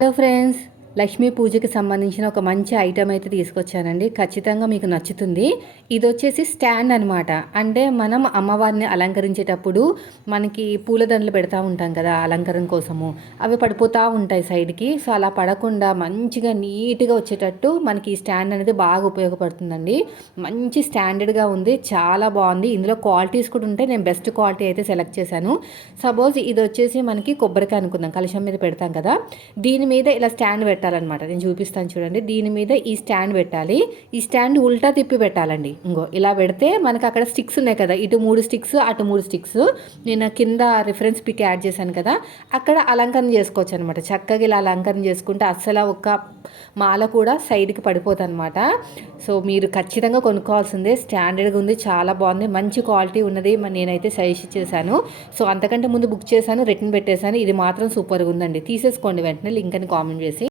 Hello friends, Lakshmi పూజకి సంబంధించిన ఒక మంచి ఐటమ్ అయితే తీసుకొచ్చానండి. ఖచ్చితంగా మీకు నచ్చుతుంది. ఇది వచ్చేసి స్టాండ్ అనమాట అంటే మనం అమ్మవారిని అలంకరించేటప్పుడు మనకి పూలదండలు పెడతా ఉంటాం కదా అలంకరణ కోసము. అవి పడిపోతూ ఉంటాయి సైడ్కి సో అలా పడకుండా మంచిగా నీట్గా వచ్చేటట్టు మనకి ఈ స్టాండ్ అనేది బాగా ఉపయోగపడుతుందండి. మంచి స్టాండర్డ్గా ఉంది. చాలా బాగుంది. ఇందులో క్వాలిటీస్ కూడా ఉంటాయి. నేను బెస్ట్ క్వాలిటీ అయితే సెలెక్ట్ చేశాను. సపోజ్ ఇది వచ్చేసి మనకి కొబ్బరికాయ అనుకుందాం. కలశం మీద పెడతాం కదా. దీని మీద ఇలా స్టాండ్ పెట్టాలి. పెట్టాలన్నమాట. నేను చూపిస్తాను చూడండి. దీని మీద ఈ స్టాండ్ పెట్టాలి. ఈ స్టాండ్ ఉల్టా తిప్పి పెట్టాలండి. ఇంకో ఇలా పెడితే మనకి అక్కడ స్టిక్స్ ఉన్నాయి కదా. ఇటు మూడు స్టిక్స్ అటు మూడు స్టిక్స్. నేను కింద రిఫరెన్స్ పిక్ యాడ్ చేశాను కదా. అక్కడ అలంకరణ చేసుకోవచ్చు అనమాట చక్కగా ఇలా అలంకరణ చేసుకుంటే అస్సలు ఒక మాల కూడా సైడ్కి పడిపోతుంది అనమాట సో మీరు ఖచ్చితంగా కొనుక్కోవాల్సిందే. స్టాండర్డ్గా ఉంది. చాలా బాగుంది. మంచి క్వాలిటీ ఉన్నది. నేనైతే సజెస్ట్ చేశాను. సో అంతకంటే ముందు బుక్ చేశాను. రిటర్న్ పెట్టేశాను. ఇది మాత్రం సూపర్గా ఉందండి. తీసేసుకోండి వెంటనే. లింక్ అని కామెంట్ చేసి.